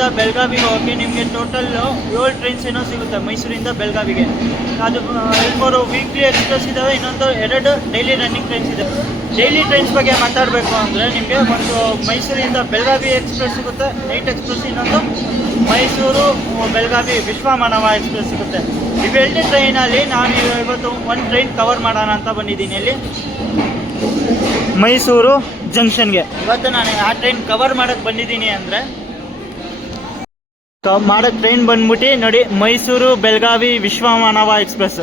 ಮೈಸೂರಿಂದ ಬೆಳಗಾವಿಗೆ ಹೋಗಿ ನಿಮಗೆ ಟೋಟಲ್ 7 ಟ್ರೈನ್ಸ್ ಏನೋ ಸಿಗುತ್ತೆ ಮೈಸೂರಿಂದ ಬೆಳಗಾವಿಗೆ. ಅದು 2-3 ವೀಕ್ಲಿ ಎಕ್ಸ್ಪ್ರೆಸ್ ಇದ್ದಾವೆ, ಇನ್ನೊಂದು 2 ಡೈಲಿ ರನ್ನಿಂಗ್ ಟ್ರೈನ್ಸ್ ಇದೆ. ಡೈಲಿ ಟ್ರೈನ್ಸ್ ಬಗ್ಗೆ ಮಾತಾಡಬೇಕು ಅಂದರೆ ನಿಮಗೆ ಒಂದು ಮೈಸೂರಿಂದ ಬೆಳಗಾವಿ ಎಕ್ಸ್ಪ್ರೆಸ್ ಸಿಗುತ್ತೆ ನೈಟ್ ಎಕ್ಸ್ಪ್ರೆಸ್, ಇನ್ನೊಂದು ಮೈಸೂರು ಬೆಳಗಾವಿ ವಿಶ್ವಮಾನವ ಎಕ್ಸ್ಪ್ರೆಸ್ ಸಿಗುತ್ತೆ. ಇವೆರಡು ಟ್ರೈನಲ್ಲಿ ನಾನು ಇವತ್ತು ಒಂದು ಟ್ರೈನ್ ಕವರ್ ಮಾಡೋಣ ಅಂತ ಬಂದಿದ್ದೀನಿ. ಇಲ್ಲಿ ಮೈಸೂರು ಜಂಕ್ಷನ್ಗೆ ಇವತ್ತು ನಾನು ಆ ಟ್ರೈನ್ ಕವರ್ ಮಾಡೋಕ್ಕೆ ಬಂದಿದ್ದೀನಿ. ಅಂದರೆ ಟ್ರೈನ್ ಬಂದ್ಬಿಟ್ಟು ನೋಡಿ, Mysuru Belagavi Vishwamanava express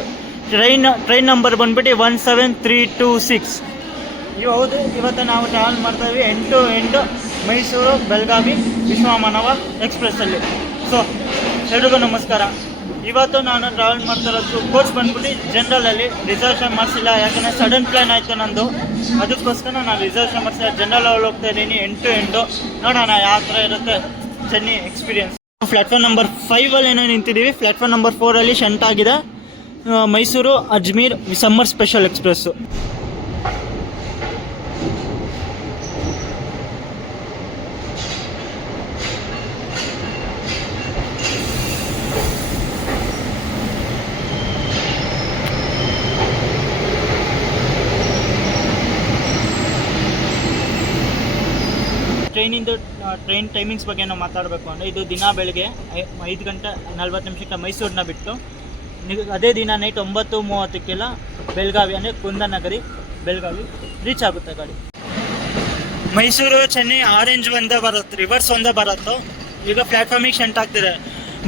train number ಬಂದ್ಬಿಟ್ಟು 17326. ಹೌದು, ಇವತ್ತು ನಾವು ಟ್ರಾವೆಲ್ ಮಾಡ್ತಾಯಿದ್ವಿ 8 to 8 Mysuru Belagavi Vishwamanava ಎಕ್ಸ್ಪ್ರೆಸ್ಸಲ್ಲಿ. So ಎಲ್ರಿಗೂ ನಮಸ್ಕಾರ. ಇವತ್ತು ನಾನು ಟ್ರಾವೆಲ್ ಮಾಡ್ತಿರೋದು ಕೋಚ್ ಬಂದ್ಬಿಟ್ಟು ಜನರಲಲ್ಲಿ ರಿಸರ್ವೇಷನ್ ಮಾಡಿಸಿಲ್ಲ, ಯಾಕಂದರೆ ಸಡನ್ ಪ್ಲ್ಯಾನ್ ಆಯಿತು ನಂದು. ಅದಕ್ಕೋಸ್ಕರ ನಾನು ರಿಸರ್ವೇಷನ್ ಮಾಡಿಸಿಲ್ಲ, ಜನರಲ್ ಹೋಗ್ತಾ ಇದ್ದೀನಿ 8 to 8. ನೋಡೋಣ ಯಾವ ಥರ ಇರುತ್ತೆ ಜರ್ನಿ ಎಕ್ಸ್ಪೀರಿಯನ್ಸ್. ಪ್ಲ್ಯಾಟ್ಫಾರ್ಮ್ ನಂಬರ್ 5 ಏನೋ ನಿಂತಿದ್ದೀವಿ. ಪ್ಲ್ಯಾಟ್ಫಾರ್ಮ್ ನಂಬರ್ 4 ಶಂಟ್ ಆಗಿದೆ Mysuru Ajmer summer special express. Train timings ಬಗ್ಗೆ ನಾವು ಮಾತಾಡಬೇಕು ಅಂದರೆ, ಇದು ದಿನ ಬೆಳಗ್ಗೆ 5:40 ಮೈಸೂರನ್ನ ಬಿಟ್ಟು, ಅದೇ ದಿನ ನೈಟ್ 9:30 ಬೆಳಗಾವಿ ಅಂದರೆ ಕುಂದನಗರಿ ಬೆಳಗಾವಿ ರೀಚ್ ಆಗುತ್ತೆ ಗಾಡಿ. ಮೈಸೂರು ಚೆನ್ನೈ ಆರೆಂಜ್ ಒಂದೇ ಬರುತ್ತೆ, ರಿವರ್ಸ್ ಒಂದೇ ಬರುತ್ತೋ. ಈಗ ಪ್ಲ್ಯಾಟ್ಫಾರ್ಮಿಗೆ ಶಂಟ್ ಆಗ್ತಿದೆ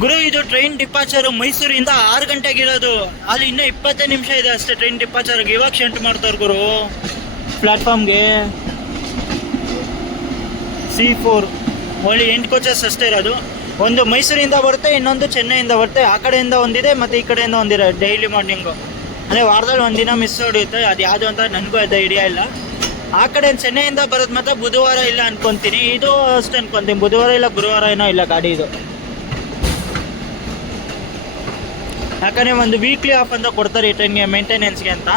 ಗುರು. ಇದು ಟ್ರೈನ್ ಡಿಪಾರ್ಚರು ಮೈಸೂರಿಂದ 6 ಗಂಟೆಗಿರೋದು, ಅಲ್ಲಿ ಇನ್ನೂ 25 ನಿಮಿಷ ಇದೆ ಅಷ್ಟೇ ಟ್ರೈನ್ ಡಿಪಾರ್ಚರ್ಗೆ. ಇವಾಗ ಶಂಟ್ ಮಾಡ್ತಾರೆ ಗುರು ಪ್ಲ್ಯಾಟ್ಫಾರ್ಮ್ಗೆ. C4 ಓನ್ಲಿ 8 ಕೋಚಸ್ ಅಷ್ಟೇ ಇರೋದು. ಒಂದು ಮೈಸೂರಿಂದ ಬರುತ್ತೆ, ಇನ್ನೊಂದು ಚೆನ್ನೈಯಿಂದ ಬರುತ್ತೆ. ಆ ಕಡೆಯಿಂದ ಒಂದಿದೆ ಮತ್ತು ಈ ಕಡೆಯಿಂದ ಒಂದಿದೆ ಡೈಲಿ ಮಾರ್ನಿಂಗು. ಅಂದರೆ ವಾರದಲ್ಲಿ ಒಂದಿನ ಮಿಸ್ ಹೊಡೆಯುತ್ತೆ, ಅದು ಯಾವುದು ಅಂತ ನನಗೂ ಅದು ಐಡಿಯಾ ಇಲ್ಲ. ಆ ಕಡೆ ಚೆನ್ನೈಯಿಂದ ಬರೋದು ಮಾತ್ರ ಬುಧವಾರ ಇಲ್ಲ ಅನ್ಕೊತೀನಿ. ಇದು ಅಷ್ಟೇ ಅನ್ಕೊತೀನಿ, ಬುಧವಾರ ಇಲ್ಲ ಗುರುವಾರ ಏನೋ ಇಲ್ಲ ಗಾಡಿ ಇದು. ಯಾಕಂದರೆ ಒಂದು ವೀಕ್ಲಿ ಆಫ್ ಅಂತ ಕೊಡ್ತಾರೆ ಈ ಟ್ರೈನ್ಗೆ ಮೇಂಟೆನೆನ್ಸ್ಗೆ ಅಂತ.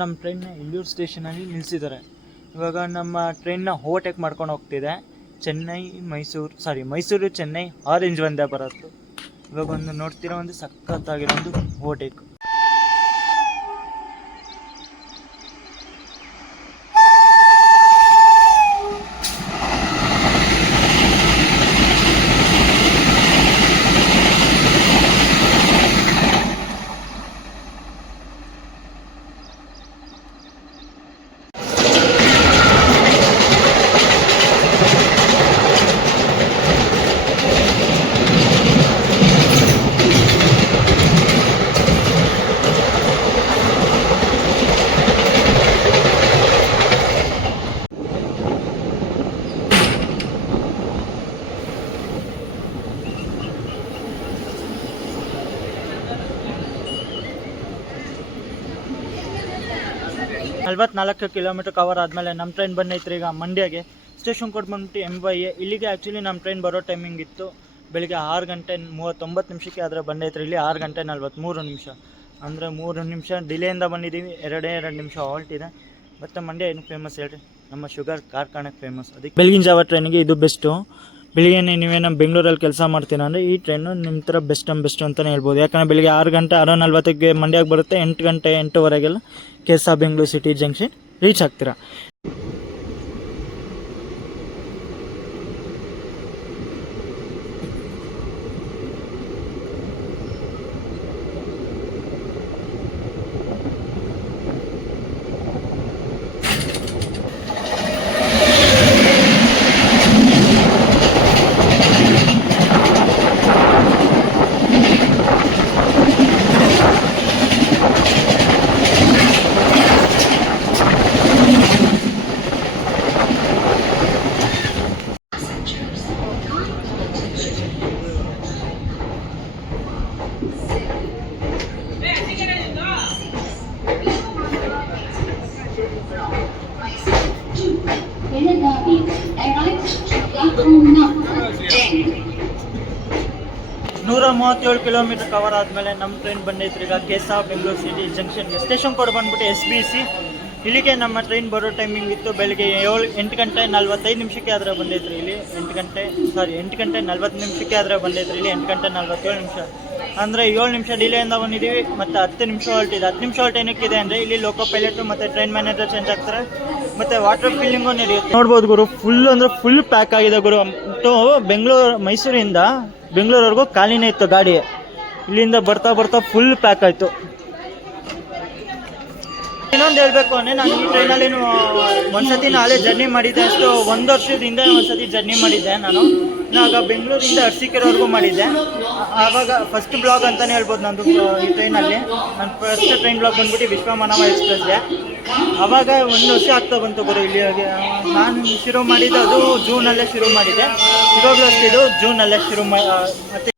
ನಮ್ಮ ಟ್ರೈನ್ನ ಇಲ್ಲೂರು ಸ್ಟೇಷನಲ್ಲಿ ನಿಲ್ಲಿಸಿದ್ದಾರೆ. ಇವಾಗ ನಮ್ಮ ಟ್ರೈನ್ನ ಓವರ್ಟೇಕ್ ಮಾಡ್ಕೊಂಡು ಹೋಗ್ತಿದೆ. ಮೈಸೂರು ಚೆನ್ನೈ ಆರೆಂಜ್ ಒಂದೇ ಬರುತ್ತೆ. ಇವಾಗ ಒಂದು ನೋಡ್ತಿರೋ ಒಂದು ಸಖತ್ತಾಗಿರೋ ಒಂದು ಓವರ್ಟೇಕ್. ನಲವತ್ನಾಲ್ಕು ಕಿಲೋಮೀಟರ್ ಕವರ್ ಆದಮೇಲೆ ನಮ್ಮ ಟ್ರೈನ್ ಬಂದೈತ್ರಿ ಈಗ ಮಂಡ್ಯಗೆ. ಸ್ಟೇಷನ್ ಕೋಡ್ ಬಂದ್ಬಿಟ್ಟು MYA. ಇಲ್ಲಿಗೆ ಆ್ಯಕ್ಚುಲಿ ನಮ್ಮ ಟ್ರೈನ್ ಬರೋ ಟೈಮಿಂಗ್ ಇತ್ತು ಬೆಳಿಗ್ಗೆ 6:39 ಆದರೆ ಬಂದೈತ್ರಿ ಇಲ್ಲಿ 6:43. ಅಂದರೆ 3 ನಿಮಿಷ ಡಿಲೇಯಿಂದ ಬಂದಿದ್ದೀವಿ. 2 ನಿಮಿಷ ಹಾಲ್ಟ್ ಇದೆ. ಮತ್ತು ಮಂಡ್ಯ ಏನು ಫೇಮಸ್ ಹೇಳ್ರಿ? ನಮ್ಮ ಶುಗರ್ ಕಾರ್ಖಾನೆಗೆ ಫೇಮಸ್. ಅದಕ್ಕೆ ಬೆಳಗಿನ ಜಾವ ಟ್ರೈನಿಗೆ ಇದು ಬೆಸ್ಟು. ಬೆಳಿಗ್ಗೆ ನೀವೇನೋ ಬೆಂಗಳೂರಲ್ಲಿ ಕೆಲಸ ಮಾಡ್ತೀರ ಅಂದರೆ ಈ ಟ್ರೈನು ನಿಮ್ಮ ಥರ ಬೆಸ್ಟ್ ಅಂತಲೇ ಹೇಳ್ಬೋದು. ಯಾಕಂದರೆ ಬೆಳಿಗ್ಗೆ 6:40 ಮಂಡ್ಯಕ್ಕೆ ಬರುತ್ತೆ. 8 ಗಂಟೆ 8:15 KSR Bengaluru city junction reach ಆಗ್ತೀರಾ. ನೂರ 37 ಕಿಲೋಮೀಟರ್ ಕವರ್ ಆದಮೇಲೆ ನಮ್ಮ ಟ್ರೈನ್ ಬಂದೈತ್ರಿ ಈಗ ಕೆಸ ಬೆಂಗಳೂರು ಸಿಟಿ ಜಂಕ್ಷನ್ಗೆ. ಸ್ಟೇಷನ್ ಕೋಡ್ ಬಂದ್ಬಿಟ್ಟು SBC. ಇಲ್ಲಿಗೆ ನಮ್ಮ ಟ್ರೈನ್ ಬರೋ ಟೈಮಿಂಗ್ ಇತ್ತು ಬೆಳಗ್ಗೆ 8 ಗಂಟೆ 45 ನಿಮಿಷಕ್ಕೆ ಆದರೆ ಬಂದೈತ್ರಿ ಇಲ್ಲಿ. 8 ಗಂಟೆ 40 ನಿಮಿಷಕ್ಕೆ ಆದರೆ ಬಂದೈತ್ರಿ ಇಲ್ಲಿ. 8 ಗಂಟೆ 47 ನಿಮಿಷ ಅಂದರೆ 7 ನಿಮಿಷ ಡಿಲೇಯಿಂದ ಬಂದಿದ್ದೀವಿ. ಮತ್ತು 10 ನಿಮಿಷ ಹೊಲ್ಟಿದೆ. 10 ನಿಮಿಷ ಹೊಲ್ಟ್ ಏನಕ್ಕಿದೆ ಅಂದರೆ ಇಲ್ಲಿ ಲೋಕೋ ಪೈಲಟು ಮತ್ತು ಟ್ರೈನ್ ಮ್ಯಾನೇಜರ್ ಚೇಂಜ್ ಆಗ್ತಾರೆ ಮತ್ತು ವಾಟರ್ ಫಿಲ್ಲಿಂಗು ನಡೆಯುತ್ತೆ. ನೋಡ್ಬೋದು ಗುರು, ಫುಲ್ ಪ್ಯಾಕ್ ಆಗಿದೆ ಗುರು. ಮೈಸೂರಿಂದ ಬೆಂಗಳೂರವರೆಗೂ ಖಾಲಿನೇ ಇತ್ತು ಗಾಡಿ. ಇಲ್ಲಿಂದ ಬರ್ತಾ ಫುಲ್ ಪ್ಯಾಕ್ ಆಯಿತು. ಇನ್ನೊಂದು ಹೇಳಬೇಕು ಅಂದರೆ ನಾನು ಈ ಟ್ರೈನಲ್ಲಿ ಒಂದ್ಸತಿ ನಾಳೆ ಜರ್ನಿ ಮಾಡಿದ್ದೆ. ಅಷ್ಟು 1 ವರ್ಷದಿಂದ ಒಂದ್ಸತಿ ಜರ್ನಿ ಮಾಡಿದ್ದೆ ನಾನು. ಆಗ ಬೆಂಗಳೂರಿಂದ ಅರಸೀಕೆರೆವರೆಗೂ ಮಾಡಿದ್ದೆ. ಆವಾಗ ಫಸ್ಟ್ ಬ್ಲಾಗ್ ಅಂತಲೇ ಹೇಳ್ಬೋದು ನಂದು ಈ ಟ್ರೈನಲ್ಲಿ. ನನ್ನ ಫಸ್ಟ್ ಟ್ರೈನ್ ಬ್ಲಾಗ್ ಬಂದ್ಬಿಟ್ಟು ವಿಶ್ವಮಾನವ ಎಕ್ಸ್ಪ್ರೆಸ್ಗೆ. ಆವಾಗ 1 ವರ್ಷ ಆಗ್ತಾ ಬಂತು ಗುರು ಇಲ್ಲಿಗೆ. ನಾನು ಶುರು ಮಾಡಿದ್ದು ಅದು ಜೂನಲ್ಲೇ ಶುರು ಮಾಡಿದ್ದೆ. ಇವಾಗಲೂ ಅಷ್ಟು ಇದು ಜೂನಲ್ಲೇ ಶುರು ಮತ್ತೆ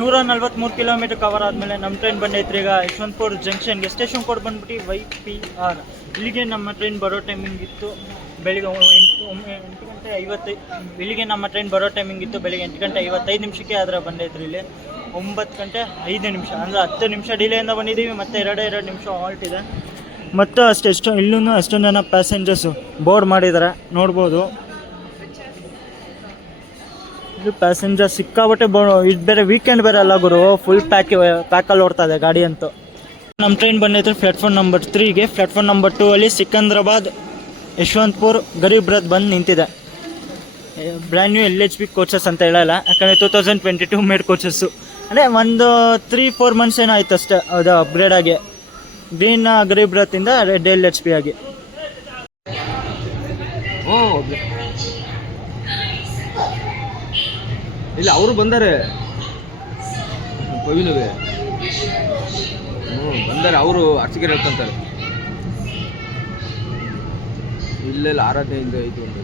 ನೂರ 43 ಕಿಲೋಮೀಟರ್ ಕವರ್ ಆದಮೇಲೆ ನಮ್ಮ ಟ್ರೈನ್ ಬಂದೈತ್ರಿ ಈಗ ಯಶವಂತಪುರ ಜಂಕ್ಷನ್ಗೆ. ಸ್ಟೇಷನ್ ಕೋಡ್ ಬಂದ್ಬಿಟ್ಟು YPR. ಇಲ್ಲಿಗೆ ನಮ್ಮ ಟ್ರೈನ್ ಬರೋ ಟೈಮಿಂಗ್ ಇತ್ತು ಬೆಳಿಗ್ಗೆ 8 ಗಂಟೆ 55. ಇಲ್ಲಿಗೆ ನಮ್ಮ ಟ್ರೈನ್ ಬರೋ ಟೈಮಿಂಗ್ ಇತ್ತು ಬೆಳಿಗ್ಗೆ 8 ಗಂಟೆ 55 ನಿಮಿಷಕ್ಕೆ. ಆದರೆ ಬಂದೈತ್ರಿ ಇಲ್ಲಿ 9 ಗಂಟೆ 5 ನಿಮಿಷ ಅಂದರೆ 10 ನಿಮಿಷ ಡಿಲೇಯಿಂದ ಬಂದಿದ್ದೀವಿ. ಮತ್ತು 2 ನಿಮಿಷ ಹಾಲ್ಟ್ ಇದೆ. ಮತ್ತು ಇಲ್ಲೂ ಅಷ್ಟೊಂದು ಜನ ಪ್ಯಾಸೆಂಜರ್ಸು ಬೋರ್ಡ್ ಮಾಡಿದ್ದಾರೆ ನೋಡ್ಬೋದು. ಇದು ಪ್ಯಾಸೆಂಜರ್ ಸಿಕ್ಕಾಬಟ್ಟೆ ಇದು ಬೇರೆ ವೀಕೆಂಡ್ ಬೇರೆ ಅಲ್ಲ ಗುರು. ಫುಲ್ ಪ್ಯಾಕಲ್ಲಿ ಓಡ್ತಾ ಇದೆ ಗಾಡಿ ಅಂತೂ. ನಮ್ಮ ಟ್ರೈನ್ ಬಂದೈತೆ ಪ್ಲಾಟ್ಫಾರ್ಮ್ ನಂಬರ್ 3ಗೆ. ಪ್ಲಾಟ್ಫಾರ್ಮ್ ನಂಬರ್ 2 ಅಲ್ಲಿ ಸಿಕಂದ್ರಾಬಾದ್ ಯಶವಂತಪುರ್ ಗರೀಬ್ ರಥ್ ಬಂದು ನಿಂತಿದೆ. ಬ್ರ್ಯಾಂಡ್ ನ್ಯೂ LHB ಕೋಚಸ್ ಅಂತ ಹೇಳಲ್ಲ, ಯಾಕಂದರೆ 2022 ಮೇಡ್ ಕೋಚಸ್ಸು. ಅಂದರೆ ಒಂದು 3-4 ಮಂತ್ಸ್ ಏನೋ ಆಯ್ತು ಅಷ್ಟೇ ಅದು ಅಪ್ಗ್ರೇಡ್ ಆಗಿ. ಗ್ರೀನ್ ಗರೀಬ್ ರಥಿಂದ ರೆಡ್ LHB ಆಗಿ. ಇಲ್ಲ ಅವರು ಬಂದಾರೆ, ಪವಿನುವೆ ಬಂದಾರೆ. ಅವರು ಅರ್ಚಕರು ಹೇಳ್ಕೊಂತಾರೆ. ಇಲ್ಲೆಲ್ಲ ಆರಾಧನೆಯಿಂದ ಐತಿ, ಒಂದು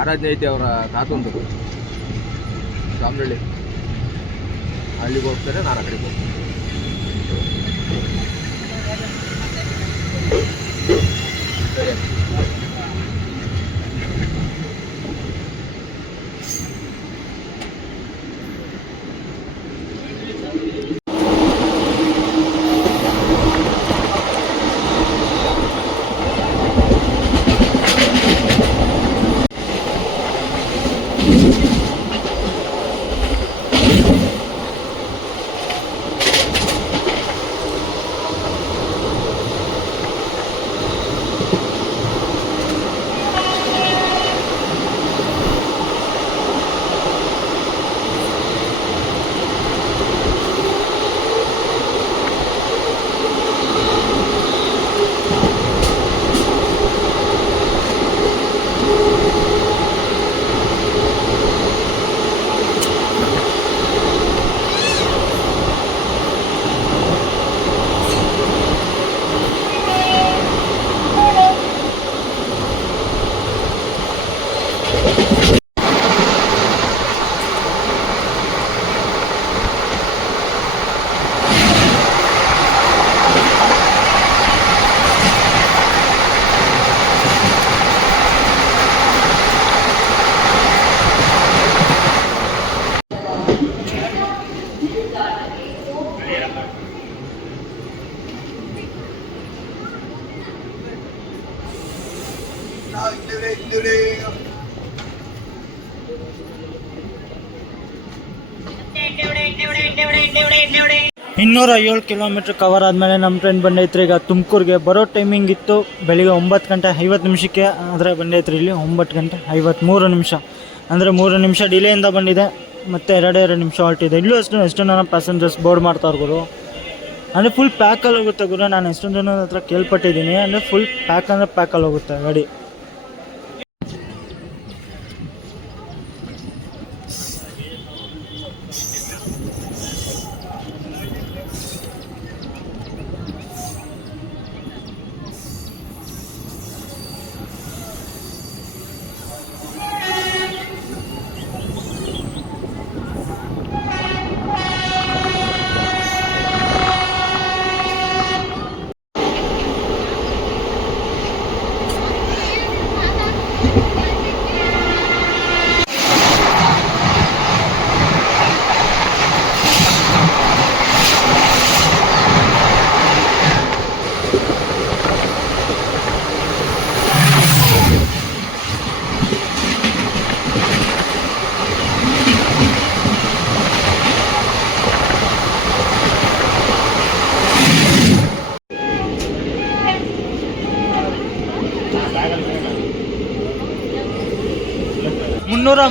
ಆರಾಧನೆ ಐತಿ. ಅವರ ತಾತೊಂದು ಚಾಮರಳ್ಳಿ ಅಲ್ಲಿಗೆ ಹೋಗ್ತಾರೆ, ನಾನು ಆ ಕಡೆಗೆ ಹೋಗ್ತೀನಿ. ಸರಿ. 207 ಕಿಲೋಮೀಟ್ರ್ ಕವರ್ ಆದಮೇಲೆ ನಮ್ಮ ಟ್ರೈನ್ ಬಂದೈತ್ರಿ ಈಗ ತುಮಕೂರಿಗೆ. ಬರೋ ಟೈಮಿಂಗ್ ಇತ್ತು ಬೆಳಿಗ್ಗೆ 9:50 ಆದರೆ ಬಂದೈತ್ರಿ ಇಲ್ಲಿ 9:53, ಅಂದರೆ 3 ನಿಮಿಷ ಡಿಲೇಯಿಂದ ಬಂದಿದೆ. ಮತ್ತು 2 ನಿಮಿಷ ಹೊರಟಿದೆ. ಇಲ್ಲೂ ಎಷ್ಟು ಜನ ಪ್ಯಾಸೆಂಜರ್ಸ್ ಬೋರ್ಡ್ ಮಾಡ್ತಾವ್ರು ಗುರು. ಅಂದರೆ ಫುಲ್ ಪ್ಯಾಕಲ್ಲಿ ಹೋಗುತ್ತೆ ಗುರು. ನಾನು ಎಷ್ಟೊಂದು ಜನ ಹತ್ರ ಕೇಳ್ಪಟ್ಟಿದ್ದೀನಿ, ಅಂದರೆ ಫುಲ್ ಪ್ಯಾಕ್ ಅಂದರೆ ಪ್ಯಾಕಲ್ಲಿ ಹೋಗುತ್ತೆ ಗಾಡಿ.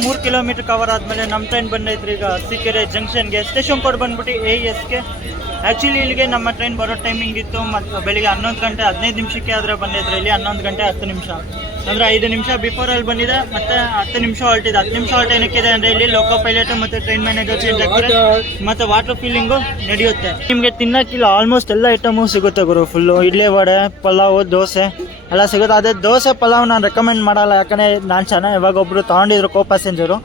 ಮೂರು ಕಿಲೋಮೀಟರ್ ಕವರ್ ಆದಮೇಲೆ ನಮ್ಮ ಟ್ರೈನ್ ಬಂದೈತ್ರಿ ಈಗ ಅರಸೀಕೆರೆ ಜಂಕ್ಷನ್ಗೆ. ಸ್ಟೇಷನ್ ಕೋಡ್ ಬಂದ್ಬಿಟ್ಟು ASK. ಆ್ಯಕ್ಚುಲಿ ಇಲ್ಲಿಗೆ ನಮ್ಮ ಟ್ರೈನ್ ಬರೋ ಟೈಮಿಂಗ್ ಇತ್ತು, ಮತ್ತು ಬೆಳಿಗ್ಗೆ 11:15 ಆದರೆ ಬಂದೈತ್ರಿ. ಇಲ್ಲಿ 11:10, ಅಂದರೆ 5 ನಿಮಿಷ ಬಿಫೋರಲ್ಲಿ ಬಂದಿದೆ, ಮತ್ತು 10 ನಿಮಿಷ ಹೊರಟಿದೆ. 10 ನಿಮಿಷ ಹೊರಟು ಏನಕ್ಕಿದೆ ಅಂದರೆ ಇಲ್ಲಿ ಲೋಕೋ ಪೈಲಟ್ ಮತ್ತು ಟ್ರೈನ್ ಮ್ಯಾನೇಜರ್ ಚೇಂಜ್ ಆಗ್ತಾರೆ, ಮತ್ತು ವಾಟರ್ ಫಿಲ್ಲಿಂಗು ನಡೆಯುತ್ತೆ. ನಿಮಗೆ ತಿನ್ನೋಕ್ಕಿಲ್ಲ ಆಲ್ಮೋಸ್ಟ್ ಎಲ್ಲ ಐಟಮು ಸಿಗುತ್ತೆ ಗುರು. ಫುಲ್ಲು ಇಡ್ಲಿ, ವಡೆ, ಪಲಾವು, ದೋಸೆ ಎಲ್ಲ ಸಿಗುತ್ತೆ. ಅದೇ ದೋಸೆ ಪಲಾವ್ ನಾನು ರೆಕಮೆಂಡ್ ಮಾಡಲ್ಲ, ಯಾಕಂದರೆ ನಾನು ಚೆನ್ನಾಗಿ ಇವಾಗ ಒಬ್ಬರು ತೊಗೊಂಡಿದ್ರು ಪ್ಯಾಸೆಂಜರು,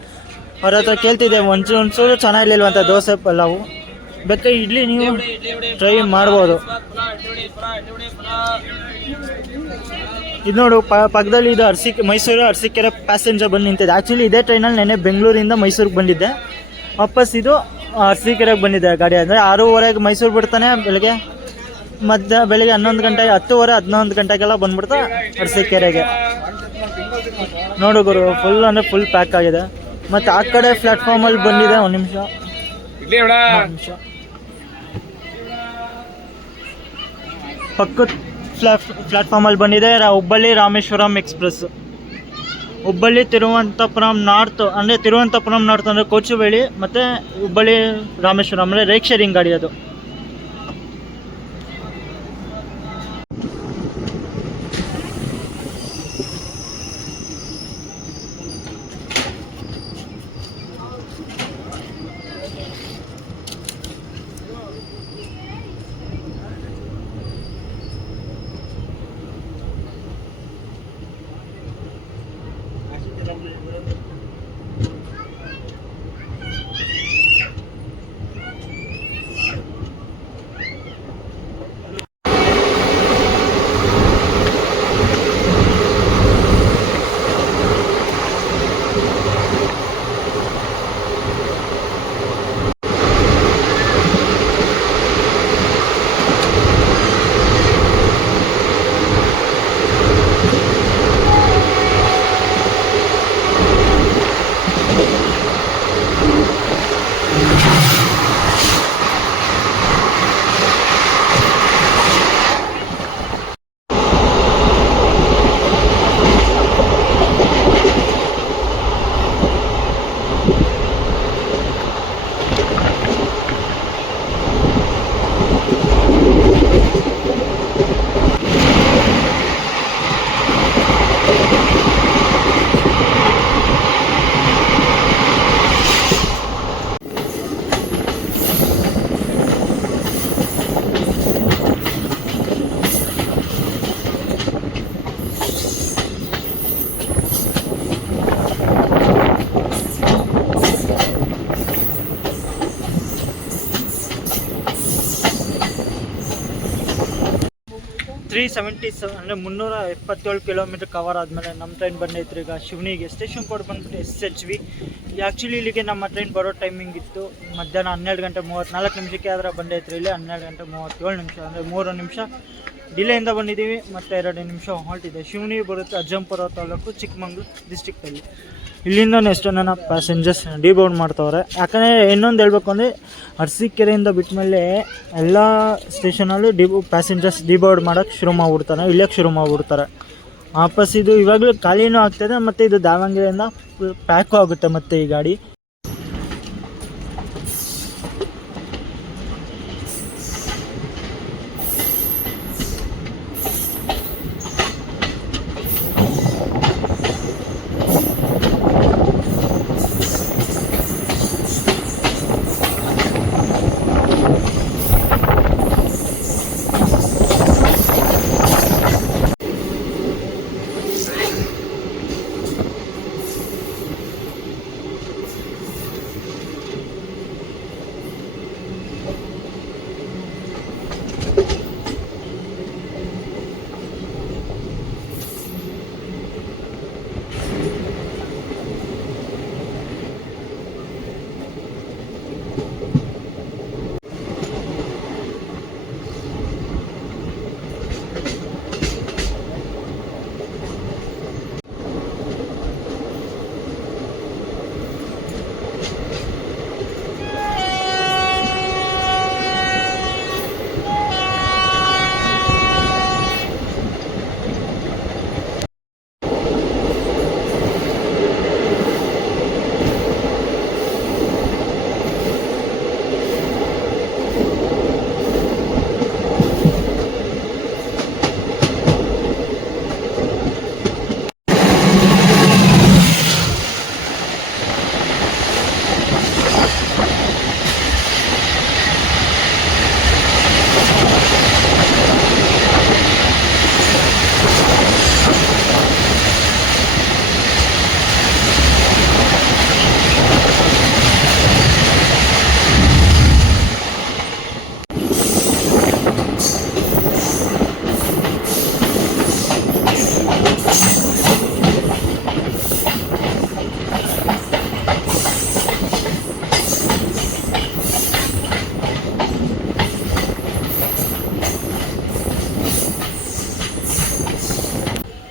ಅವ್ರ ಹತ್ರ ಕೇಳ್ತಿದ್ದೆ ಒಂಚೂರು ಚೆನ್ನಾಗಿರ್ಲಿಲ್ವಂತ ದೋಸೆ ಪಲಾವು. ಬೇಕಾದ್ರೆ ಇಡ್ಲಿ ನೀವು ಟ್ರೈ ಮಾಡ್ಬೋದು. ಇದು ನೋಡು ಪಕ್ಕದಲ್ಲಿ ಇದು ಮೈಸೂರು ಅರಸೀಕೆರೆ ಪ್ಯಾಸೆಂಜರ್ ಬಂದು ನಿಂತಿದೆ. ಆ್ಯಕ್ಚುಲಿ ಇದೇ ಟ್ರೈನಲ್ಲಿ ನೆನ್ನೆ ಬೆಂಗಳೂರಿಂದ ಮೈಸೂರಿಗೆ ಬಂದಿದ್ದೆ, ವಾಪಸ್ ಇದು ಅರಸೀಕೆರೆಗೆ ಬಂದಿದ್ದೆ ಗಾಡಿ. ಅಂದರೆ 6:30 ಮೈಸೂರು ಬಿಡ್ತಾನೆ ಬೆಳಗ್ಗೆ, ಬೆಳಿಗ್ಗೆ 11 ಗಂಟೆ 10:30 11 ಗಂಟೆಗೆಲ್ಲ ಬಂದ್ಬಿಡ್ತಾ ಅರಸೀಕೆರೆಗೆ. ನೋಡು ಗುರು ಫುಲ್ ಅಂದರೆ ಫುಲ್ ಪ್ಯಾಕ್ ಆಗಿದೆ. ಮತ್ತು ಆ ಕಡೆ ಪ್ಲ್ಯಾಟ್ಫಾರ್ಮಲ್ಲಿ ಬಂದಿದೆ. ಒಂದು ನಿಮಿಷ ಪಕ್ಕದ ಪ್ಲ್ಯಾಟ್ಫಾರ್ಮಲ್ಲಿ ಬಂದಿದೆ ಹುಬ್ಬಳ್ಳಿ ರಾಮೇಶ್ವರಂ ಎಕ್ಸ್ಪ್ರೆಸ್. ಹುಬ್ಬಳ್ಳಿ ತಿರುವನಂತಪುರಂ ನಾರ್ತ್, ಅಂದರೆ ತಿರುವನಂತಪುರಂ ನಾರ್ತ್ ಅಂದರೆ ಕೋಚುವೇಳಿ, ಮತ್ತು ಹುಬ್ಬಳ್ಳಿ ರಾಮೇಶ್ವರಂ ಅಂದರೆ ರೇಕ್ ಶೇರಿಂಗ್ ಗಾಡಿ ಅದು. ಅಂದರೆ 377 ಕಿಲೋಮೀಟ್ರ್ ಕವರ್ ಆದಮೇಲೆ ನಮ್ಮ ಟ್ರೈನ್ ಬಂದೈತ್ರಿ ಈಗ ಶಿವನಿಗೆ. ಸ್ಟೇಷನ್ ಕೋಡ್ ಬಂದ್ಬಿಟ್ಟು SHV. ಆ್ಯಕ್ಚುಲಿ ಇಲ್ಲಿಗೆ ನಮ್ಮ ಟ್ರೈನ್ ಬರೋ ಟೈಮಿಂಗ್ ಇತ್ತು ಮಧ್ಯಾಹ್ನ 12:34 ಆದರೆ ಬಂದೈತ್ರಿ ಇಲ್ಲಿ 12:37, ಅಂದರೆ 3 ನಿಮಿಷ ಡಿಲೇಯಿಂದ ಬಂದಿದ್ದೀವಿ, ಮತ್ತು 2 ನಿಮಿಷ ಹೊರಟಿದೆ. ಶಿವನಿ ಬರುತ್ತೆ ಅಜ್ಜಂಪುರ ತಾಲೂಕು, ಚಿಕ್ಕಮಂಗ್ಳೂರು ಡಿಸ್ಟಿಕ್ಟಲ್ಲಿ. ಇಲ್ಲಿಂದ ಎಷ್ಟೋ ನನ್ನ ಪ್ಯಾಸೆಂಜರ್ಸ್ ಡಿಬೋರ್ಡ್ ಮಾಡ್ತವ್ರೆ. ಯಾಕಂದರೆ ಇನ್ನೊಂದು ಹೇಳ್ಬೇಕು ಅಂದರೆ ಅರಸೀಕೆರೆಯಿಂದ ಬಿಟ್ಟಮೇಲೆ ಎಲ್ಲ ಸ್ಟೇಷನಲ್ಲೂ ಪ್ಯಾಸೆಂಜರ್ಸ್ ಡಿಬೋರ್ಡ್ ಮಾಡೋಕ್ಕೆ ಶುರು ಮಾಡಿಬಿಡ್ತಾರೆ, ಇಳಿಯೋಕ್ಕೆ ಶುರು ಮಾಡಿಬಿಡ್ತಾರೆ. ವಾಪಸ್ ಇದು ಇವಾಗಲೂ ಖಾಲಿನೂ ಆಗ್ತದೆ, ಮತ್ತು ಇದು ದಾವಣಗೆರೆಯಿಂದ ಪ್ಯಾಕು ಆಗುತ್ತೆ ಮತ್ತು ಈ ಗಾಡಿ.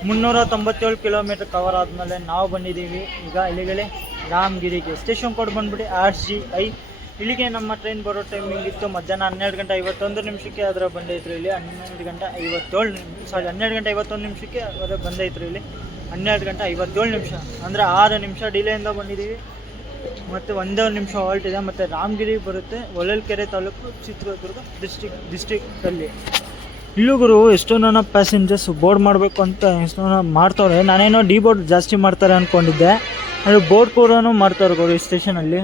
ಮುನ್ನೂರ 97 ಕಿಲೋಮೀಟರ್ ಕವರ್ ಆದಮೇಲೆ ನಾವು ಬಂದಿದ್ದೀವಿ ಈಗ ಇಲ್ಲಿಗೆ ರಾಮಗಿರಿಗೆ. ಸ್ಟೇಷನ್ ಕೋಡ್ ಬಂದುಬಿಟ್ಟು RGI. ಇಲ್ಲಿಗೆ ನಮ್ಮ ಟ್ರೈನ್ ಬರೋ ಟೈಮಿಂಗ್ ಇತ್ತು ಮಧ್ಯಾಹ್ನ 12:51 ಅದರ ಬಂದೈತ್ರಿ. ಇಲ್ಲಿ 12:51 ಅದರ ಬಂದೈತ್ರಿ. ಇಲ್ಲಿ 12:57 ಅಂದರೆ 6 ನಿಮಿಷ ಡಿಲೇಯಿಂದ ಬಂದಿದ್ದೀವಿ. ಮತ್ತು 1 ನಿಮಿಷ ಹಾಲ್ಟ್ ಇದೆ. ಮತ್ತು ರಾಮಗಿರಿ ಬರುತ್ತೆ, ಹೊಳಲ್ಕೆರೆ ತಾಲೂಕು, ಚಿತ್ರದುರ್ಗ ಡಿಸ್ಟ್ರಿಕ್ಟಲ್ಲಿ. ಇಲ್ಲುಗುರು ಎಷ್ಟೋ ನನ್ನ ಪ್ಯಾಸೆಂಜರ್ಸ್ ಬೋರ್ಡ್ ಮಾಡಬೇಕು ಅಂತ ಎಷ್ಟೋ ಮಾಡ್ತವ್ರೆ. ನಾನೇನೋ ಬೋರ್ಡ್ ಜಾಸ್ತಿ ಮಾಡ್ತಾರೆ ಅಂದ್ಕೊಂಡಿದ್ದೆ, ಅದು ಬೋರ್ಡ್ ಕೂಡ ಮಾಡ್ತಾರೆ ಗುರು ಈ ಸ್ಟೇಷನಲ್ಲಿ.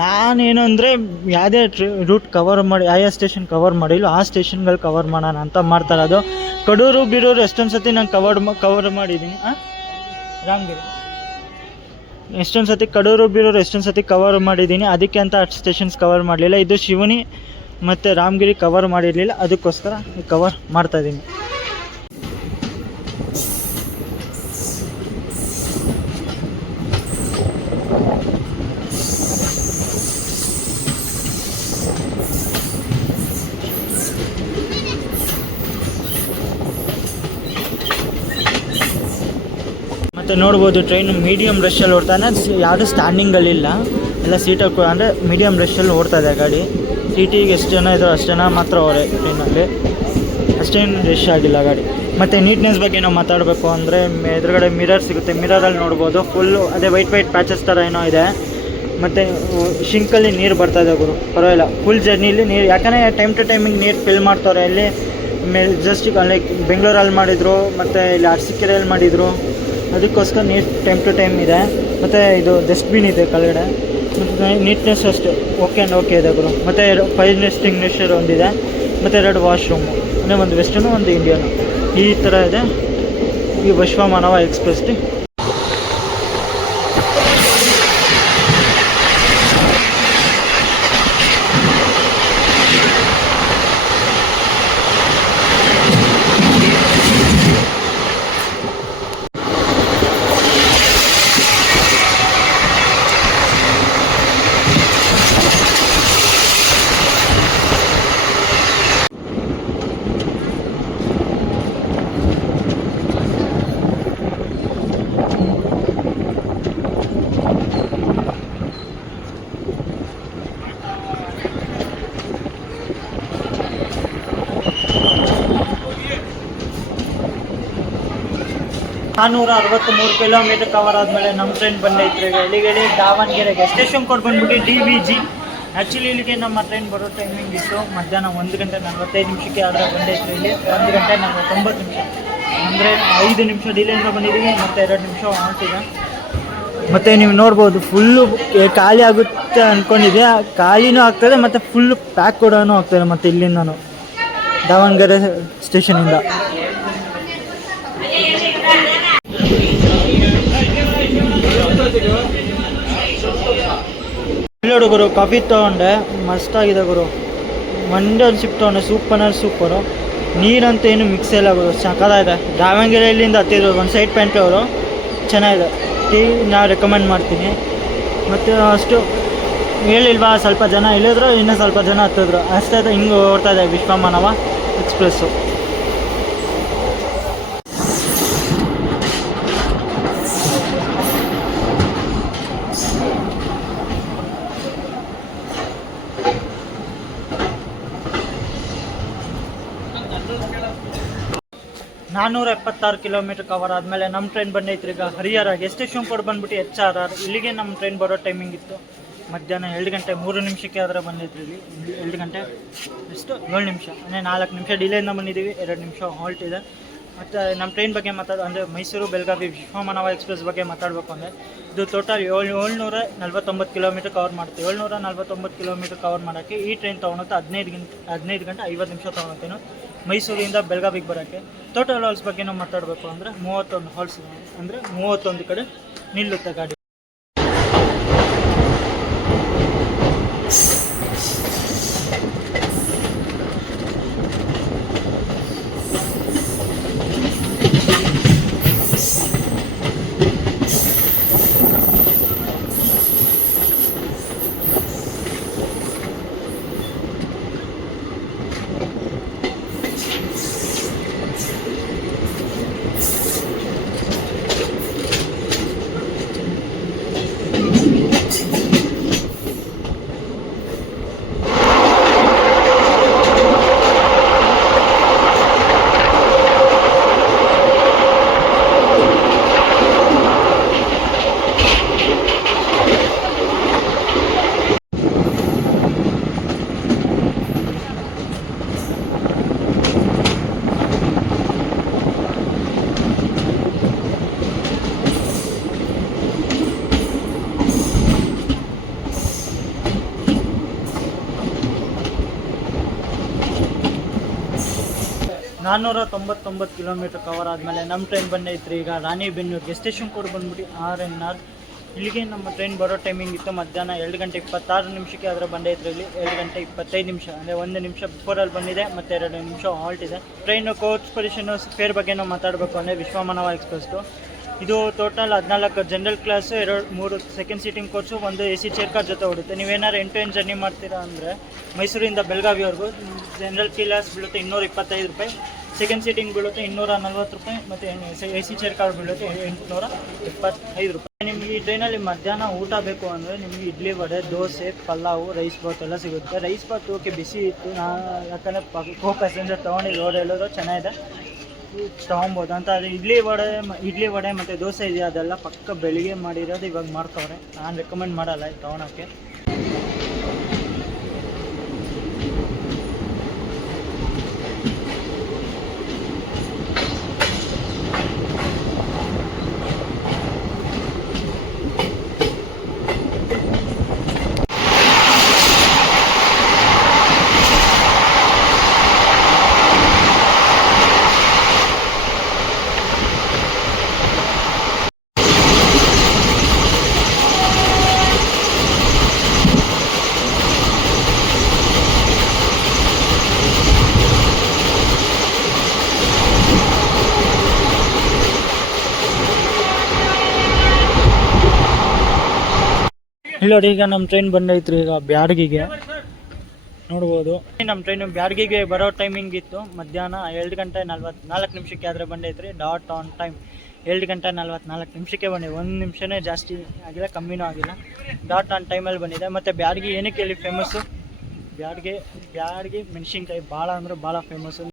ನಾನೇನು ಅಂದರೆ ಯಾವುದೇ ರೂಟ್ ಕವರ್ ಮಾಡಿ ಯಾವ ಸ್ಟೇಷನ್ ಕವರ್ ಮಾಡಿಲ್ಲ ಆ ಸ್ಟೇಷನ್ಗಳು ಕವರ್ ಮಾಡೋಣ ಅಂತ ಮಾಡ್ತಾರೆ. ಅದು ಕಡೂರು ಬೀರೂರು ಎಷ್ಟೊಂದು ಸತಿ ನಾನು ಕವರ್ ಮಾಡಿದ್ದೀನಿ. ರಾಮಗಿರಿ ಎಷ್ಟೊಂದು ಸತಿ ಕಡೂರು ಬೀರೂರು ಎಷ್ಟೊಂದು ಸತಿ ಕವರ್ ಮಾಡಿದ್ದೀನಿ. ಅದಕ್ಕೆ ಅಂತ ಸ್ಟೇಷನ್ಸ್ ಕವರ್ ಮಾಡಲಿಲ್ಲ. ಇದು ಶಿವನಿ ಮತ್ತು ರಾಮಗಿರಿ ಕವರ್ ಮಾಡಿರಲಿಲ್ಲ, ಅದಕ್ಕೋಸ್ಕರ ಕವರ್ ಮಾಡ್ತಾಯಿದ್ದೀನಿ. ಮತ್ತು ನೋಡ್ಬೋದು ಟ್ರೈನ್ ಮೀಡಿಯಮ್ ರಶಲ್ಲಿ ಓಡ್ತಾನೆ, ಯಾವುದು ಸ್ಟ್ಯಾಂಡಿಂಗಲ್ಲಿಲ್ಲ, ಎಲ್ಲ ಸೀಟಲ್ಲಿ ಅಂದರೆ ಮೀಡಿಯಮ್ ರಶಲ್ಲಿ ಓಡ್ತಾಯಿದೆ ಗಾಡಿ. ಸೀಟಿಗೆ ಎಷ್ಟು ಜನ ಇದ್ರು ಅಷ್ಟು ಜನ ಮಾತ್ರ ಅವರೇ ಟ್ರೈನಲ್ಲಿ, ಅಷ್ಟೇನು ರಶ್ ಆಗಿಲ್ಲ ಗಾಡಿ. ಮತ್ತು ನೀಟ್ನೆಸ್ ಬಗ್ಗೆ ನಾವು ಮಾತಾಡಬೇಕು ಅಂದರೆ ಎದುರುಗಡೆ ಮಿರರ್ ಸಿಗುತ್ತೆ, ಮಿರರಲ್ಲಿ ನೋಡ್ಬೋದು ಫುಲ್ಲು ಅದೇ ವೈಟ್ ಪ್ಯಾಚಸ್ ಥರ ಏನೋ ಇದೆ. ಮತ್ತು ಶಿಂಕಲ್ಲಿ ನೀರು ಬರ್ತಾಯಿದೆ ಗುರು, ಪರವಾಗಿಲ್ಲ. ಫುಲ್ ಜರ್ನಿಲಿ ನೀರು, ಯಾಕಂದರೆ ಟೈಮ್ ಟು ಟೈಮಿಗೆ ನೀರು ಫಿಲ್ ಮಾಡ್ತಾರೆ. ಇಲ್ಲಿ ಜಸ್ಟ್ ಲೈಕ್ ಬೆಂಗಳೂರಲ್ಲಿ ಮಾಡಿದರು, ಮತ್ತು ಇಲ್ಲಿ ಅರಸೀಕೆರೆಯಲ್ಲಿ ಮಾಡಿದರು, ಅದಕ್ಕೋಸ್ಕರ ನೀರು ಟೈಮ್ ಟು ಟೈಮ್ ಇದೆ. ಮತ್ತು ಇದು ಡಸ್ಟ್ಬಿನ್ ಇದೆ ಕೆಳಗಡೆ. ಮತ್ತು ನೀಟ್ನೆಸ್ ಅಷ್ಟೇ ಓಕೆ ಇದೆ ಗುರು. ಮತ್ತು 5 ಎಕ್ಸ್ಟಿಂಗ್ವಿಷರ್ ಒಂದಿದೆ, ಮತ್ತು 2 ವಾಶ್ರೂಮು, ಅಂದರೆ ಒಂದು ವೆಸ್ಟರ್ನು ಒಂದು ಇಂಡಿಯನು, ಈ ಥರ ಇದೆ ಈ ವಿಶ್ವಮಾನವ ಎಕ್ಸ್ಪ್ರೆಸ್ಗೆ. 463 ಕಿಲೋಮೀಟರ್ ಕವರ್ ಆದಮೇಲೆ ನಮ್ಮ ಟ್ರೈನ್ ಬಂದೈತ್ರಿ ಈಗ ಇಲ್ಲಿಗೆ ದಾವಣಗೆರೆಗೆ ಸ್ಟೇಷನ್ ಕೋಡ್ ಬಂದ್ಬಿಟ್ಟು DVG. ಆ್ಯಕ್ಚುಲಿ ಇಲ್ಲಿಗೆ ನಮ್ಮ ಟ್ರೈನ್ ಬರೋ ಟೈಮಿಂಗ್ ಇತ್ತು ಮಧ್ಯಾಹ್ನ 1 ಗಂಟೆ 45 ನಿಮಿಷಕ್ಕೆ, ಆದರೆ ಬಂದೈತ್ರಿ ಇಲ್ಲಿ 1 ಗಂಟೆ 49 ನಿಮಿಷ, ಅಂದರೆ 5 ನಿಮಿಷ ಡಿಲೇಯಿಂದ ಬಂದಿದ್ದೀವಿ ಮತ್ತು 2 ನಿಮಿಷ ಹೊರಟಿದೆ. ಮತ್ತು ನೀವು ನೋಡ್ಬೋದು ಫುಲ್ಲು ಖಾಲಿ ಆಗುತ್ತೆ ಅಂದ್ಕೊಂಡಿದ್ದೆ, ಖಾಲಿನೂ ಆಗ್ತದೆ ಮತ್ತು ಫುಲ್ಲು ಪ್ಯಾಕ್ ಕೂಡ ಆಗ್ತದೆ. ಮತ್ತು ಇಲ್ಲಿಂದನೂ ದಾವಣಗೆರೆ ಸ್ಟೇಷನಿಂದ ಇಲ್ಲೋಡು ಗುರು, ಕಾಫಿ ತೊಗೊಂಡೆ, ಮಸ್ತಾಗಿದೆ ಗುರು. ಮಂಡ್ಯ ಒಂದು ಸಿಪ್ ತೊಗೊಂಡೆ, ಸೂಪರು. ನೀರಂತೂ ಏನು ಮಿಕ್ಸ್ ಇಲ್ಲ ಗುರು, ಸಕ್ಕತ್ತಾಗಿದೆ. ದಾವಣಗೆರೆಯಲ್ಲಿಂದ ಹತ್ತಿದ್ರು ಒಂದು ಸೈಡ್ ಪ್ಯಾಂಟ್ ಅವರು, ಚೆನ್ನಾಗಿದೆ. ಟೀ ನಾವು ರೆಕಮೆಂಡ್ ಮಾಡ್ತೀನಿ. ಮತ್ತು ಅಷ್ಟು ಹೇಳಿಲ್ವಾ, ಸ್ವಲ್ಪ ಜನ ಇಳಿದ್ರು, ಇನ್ನೂ ಸ್ವಲ್ಪ ಜನ ಹತ್ತಿದ್ರು ಅಷ್ಟೇ. ಹಿಂಗೆ ಓಡ್ತಾ ಇದೆ ವಿಶ್ವಮಾನವ ಎಕ್ಸ್ಪ್ರೆಸ್ಸು. ನಾನ್ನೂರ 76 ಕಿಲೋಮೀಟರ್ ಕವರ್ ಆದಮೇಲೆ ನಮ್ಮ ಟ್ರೈನ್ ಬಂದೈತ್ರಿ ಈಗ ಹರಿಹರಗೆ. ಸ್ಟೇಷನ್ ಕೋಡ್ ಬಂದ್ಬಿಟ್ಟು HRR. ಇಲ್ಲಿಗೆ ನಮ್ಮ ಟ್ರೈನ್ ಬರೋ ಟೈಮಿಂಗ್ ಇತ್ತು ಮಧ್ಯಾಹ್ನ 2 ಗಂಟೆ 3 ನಿಮಿಷಕ್ಕೆ ಆದರೆ ಬಂದೈತ್ರಿ ಇಲ್ಲಿ. 2 ಗಂಟೆ ಎಷ್ಟು 7 ನಿಮಿಷ, ಅಂದರೆ 4 ನಿಮಿಷ ಡಿಲೇಯಿಂದ ಬಂದಿದ್ದೀವಿ, 2 ನಿಮಿಷ ಹಾಲ್ಟ್ ಇದೆ. ಮತ್ತು ನಮ್ಮ ಟ್ರೈನ್ ಬಗ್ಗೆ ಅಂದರೆ ಮೈಸೂರು ಬೆಳಗಾವಿ ವಿಶ್ವಮಾನವ ಎಕ್ಸ್ಪ್ರೆಸ್ ಬಗ್ಗೆ ಮಾತಾಡಬೇಕು ಅಂದರೆ ಇದು ಟೋಟಲ್ 749 ಕಿಲೋಮೀಟರ್ ಕವರ್ ಮಾಡುತ್ತೆ. 749 ಕಿಲೋಮೀಟರ್ ಕವರ್ ಮಾಡೋಕ್ಕೆ ಈ ಟ್ರೈನ್ ತೊಗೊಳುತ್ತೆ 15 ಗಂಟೆ 50 ನಿಮಿಷ ತೊಗೊಳುತ್ತೇನು ಮೈಸೂರಿಂದ ಬೆಳಗಾವಿಗೆ ಬರೋಕ್ಕೆ. ಟೋಟಲ್ ಹಾಲ್ಸ್ ಬಗ್ಗೆ ನಾವು ಮಾತಾಡಬೇಕು ಅಂದರೆ 31 ಹಾಲ್ಸ್, ಅಂದರೆ 31 ಕಡೆ ನಿಲ್ಲುತ್ತೆ ಗಾಡಿ. ನಾನ್ನೂರ 99 ಕಿಲೋಮೀಟರ್ ಕವರ್ ಆದಮೇಲೆ ನಮ್ಮ ಟ್ರೈನ್ ಬಂದೈತ್ರಿ ಈಗ ರಾಣಿಬೆನ್ನೂರಿಗೆ. ಸ್ಟೇಷನ್ ಕೋಡ್ ಬಂದ್ಬಿಟ್ಟು RNR. ಇಲ್ಲಿಗೆ ನಮ್ಮ ಟ್ರೈನ್ ಬರೋ ಟೈಮಿಂಗ್ ಇತ್ತು ಮಧ್ಯಾಹ್ನ 2 ಗಂಟೆ 26 ನಿಮಿಷಕ್ಕೆ, ಆದರೆ ಬಂದೈತ್ರಿ ಇಲ್ಲಿ 2 ಗಂಟೆ 25 ನಿಮಿಷ, ಅಂದರೆ 1 ನಿಮಿಷ ಬಿಫೋರಲ್ಲಿ ಬಂದಿದೆ ಮತ್ತು 2 ನಿಮಿಷ ಹಾಲ್ಟ್ ಇದೆ. ಟ್ರೈನು ಕೋಚ್ ಪೊಸಿಷನ್ನು ಫೇರ್ ಬಗ್ಗೆ ನಾವು ಮಾತಾಡಬೇಕು ಅಂದರೆ ವಿಶ್ವಮಾನವ ಎಕ್ಸ್ಪ್ರೆಸ್ದು ಇದು total 14 general class, 3 second seating coach, 1 AC chair car ಜೊತೆ ಓಡುತ್ತೆ. ನೀವೇನಾರು ಎಂಟು ಜರ್ನಿ ಮಾಡ್ತೀರಾ ಅಂದರೆ ಮೈಸೂರಿಂದ ಬೆಳಗಾವಿವರೆಗೂ ಜನರಲ್ ಕ್ಲಾಸ್ ಬೀಳುತ್ತೆ 225 ರೂಪಾಯಿ, ಸೆಕೆಂಡ್ ಸೀಟಿಂಗ್ ಬೀಳುತ್ತೆ 240 ರೂಪಾಯಿ, ಮತ್ತು AC ಚೇರ್ ಕಾರ್ ಬೀಳುತ್ತೆ 825 ರೂಪಾಯಿ. ನಿಮಗೆ ಈ ಟ್ರೈನಲ್ಲಿ ಮಧ್ಯಾಹ್ನ ಊಟ ಬೇಕು ಅಂದರೆ ನಿಮಗೆ ಇಡ್ಲಿ ವಡೆ, ದೋಸೆ, ಪಲಾವು, ರೈಸ್ ಬಾತ್ ಎಲ್ಲ ಸಿಗುತ್ತೆ. ರೈಸ್ ಬಾತ್ ಓಕೆ ಬಿಸಿ ಇತ್ತು, ಯಾಕಂದರೆ ಪ್ಯಾಸೆಂಜರ್ ತೊಗೊಂಡಿದ್ದು ರೋಡ್ ಎಲ್ಲೋದು ಚೆನ್ನಾಗಿದೆ, ತೊಗೊಬೋದು ಅಂತ. ಅದು ಇಡ್ಲಿ ವಡೆ ಮತ್ತು ದೋಸೆ ಇದೆ, ಅದೆಲ್ಲ ಪಕ್ಕ ಬೆಳಿಗ್ಗೆ ಮಾಡಿರೋದು ಇವಾಗ ಮಾಡ್ತವ್ರೆ. ನಾನು ರೆಕಮೆಂಡ್ ಮಾಡಲ್ಲ ತೊಗೊಳಕ್ಕೆ. ಇಲ್ಲೋಡಿ, ಈಗ ನಮ್ಮ ಟ್ರೈನ್ ಬಂದೈತ್ರಿ ಈಗ ಬ್ಯಾಡಗಿಗೆ, ನೋಡ್ಬೋದು. ನಮ್ಮ ಟ್ರೈನು ಬ್ಯಾಡಗಿಗೆ ಬರೋ ಟೈಮಿಂಗ್ ಇತ್ತು ಮಧ್ಯಾಹ್ನ 2 ಗಂಟೆ 44 ನಿಮಿಷಕ್ಕೆ, ಆದರೆ ಬಂದೈತ್ರಿ ಡಾಟ್ ಆನ್ ಟೈಮ್ 2 ಗಂಟೆ 44 ನಿಮಿಷಕ್ಕೆ ಬಂದಿದೆ. 1 ನಿಮಿಷನೇ ಜಾಸ್ತಿ ಆಗಿಲ್ಲ, ಕಮ್ಮಿನೂ ಆಗಿಲ್ಲ, ಡಾಟ್ ಆನ್ ಟೈಮಲ್ಲಿ ಬಂದಿದೆ. ಮತ್ತು ಬ್ಯಾಡಗಿ ಏನಕ್ಕೆ ಇಲ್ಲಿ ಫೇಮಸ್ಸು, ಬ್ಯಾಡಗಿ ಮೆಣಸಿನ್ಕಾಯಿ ಭಾಳ ಅಂದರೆ ಭಾಳ ಫೇಮಸ್ಸು.